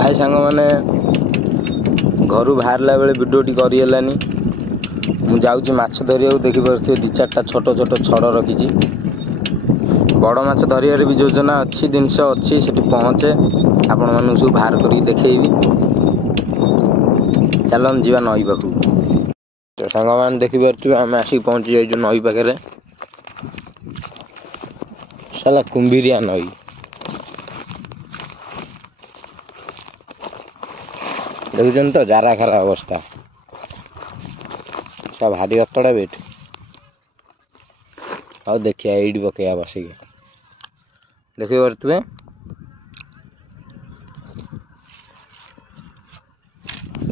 भाई सांग मैंने घर बाहर बेले भिडियोटी करगलानी मुझे माछ धरिया देखिपे दी चार्टा छोट छोट छड़ रखी बड़ माछ धरिया भी योजना अच्छी जिनस अच्छी से पहुँचे आपण मानू सब बाहर कर देखी चलन जीवा नई पाखु सांग मैंने देखिपे आम आसिक पहुँची जाइए नई पाखे साला कुंभीरिया नई देखुन तो जारा खारा अवस्था भारी अतड़ा बेट आ देखिए ये पकड़ा बसिक देख पारे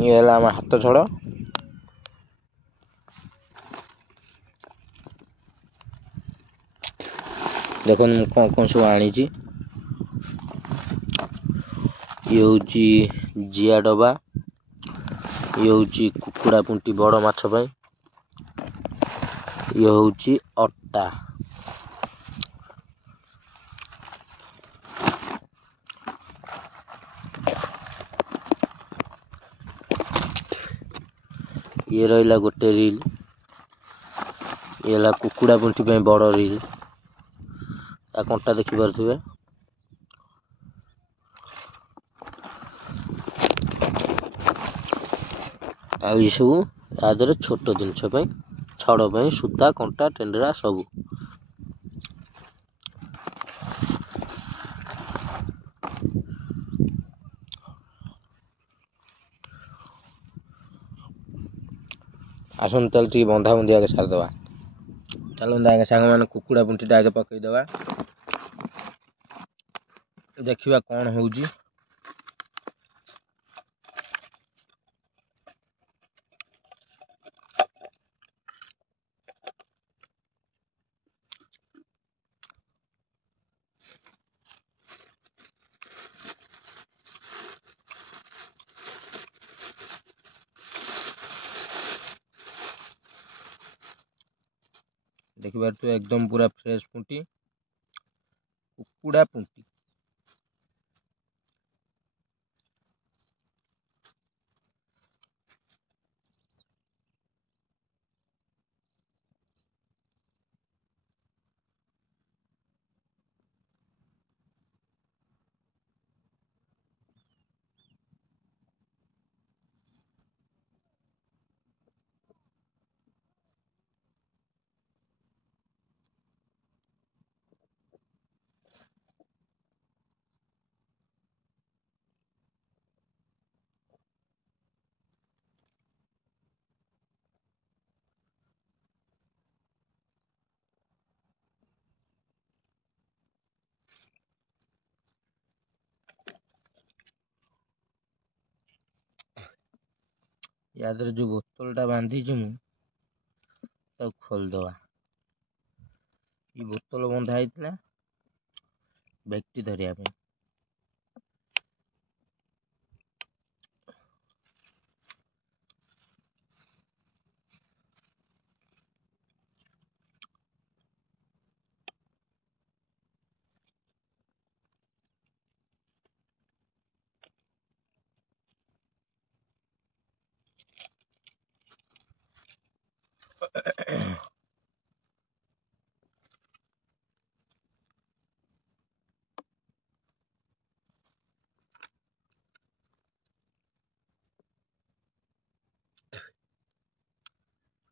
ये आम हाथ छड़ देख कौन कौन सब आनी ये हूँ जिया डबा ये हूँ कुकुड़ा पुंटी बड़ माछ पाई ये हूँ अट्टा ये रहा गोटे रील ये कुकुड़ा पुंटी पाई बड़ रील आ कंटा देखी पारे आई सब आदर छोट जिनस छड़ सूता कंटा टेंडरा सब आसन ताल बंधा बंधी आगे सारदे चलो आगे सांग मैंने कुकुड़ा पुंटी आगे पकईदे देखा कौन हो देखिए तो एकदम पूरा फ्रेश पुंटी कुकुड़ा पुंटी यादर जो बोतलटा बांधी मुझे खोलदवा ये बोतल बंधा होता बैगटी धरिया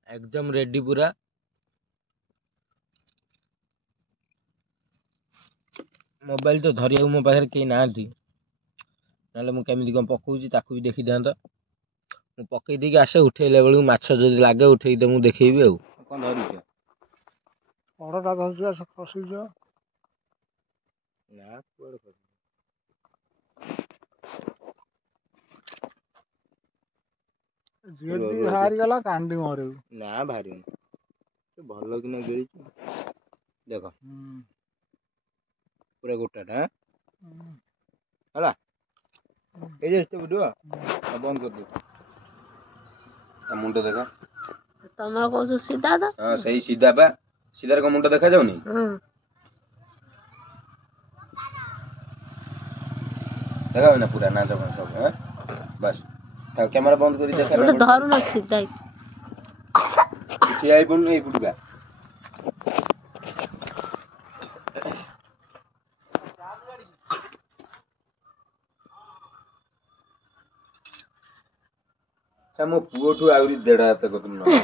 एकदम रेडी पूरा मोबाइल तो धरिया मो पाखे कहीं ना ना मुझे कम पकाऊँगी ताकू भी देखी था मु पकई देकी आसे उठेला बेलू माछ जदि लागे उठेई दे मु देखैबी आ कोन धरिछ बड़टा धरिछ खसिछ ना कोड़ कर जेदी हारी गला कांडी मारे ना भारी तो भलो कि ना गिरी देखो पूरा गोटाटा हला ए जे तो वीडियो बंद कर दे मुंड देखा तमे को सीधा था हां सही सीधा बा सीधा को मुंड देखा जाउनी। ଦେଖା ନା ପୁରା ନାଚ ସବୁ ବାସ୍ କ୍ୟାମେରା ବନ୍ଦ କରି ଦେଖା ଗୋଟେ ଧରୁନ ସିଧା ଠିଆ ହେଇପଡୁନୁ ଏଇ ପୁଟିବା ମୋ ପୁଅଠୁ ଆହୁରି ଦେଢ ହାତ କତୁରୁ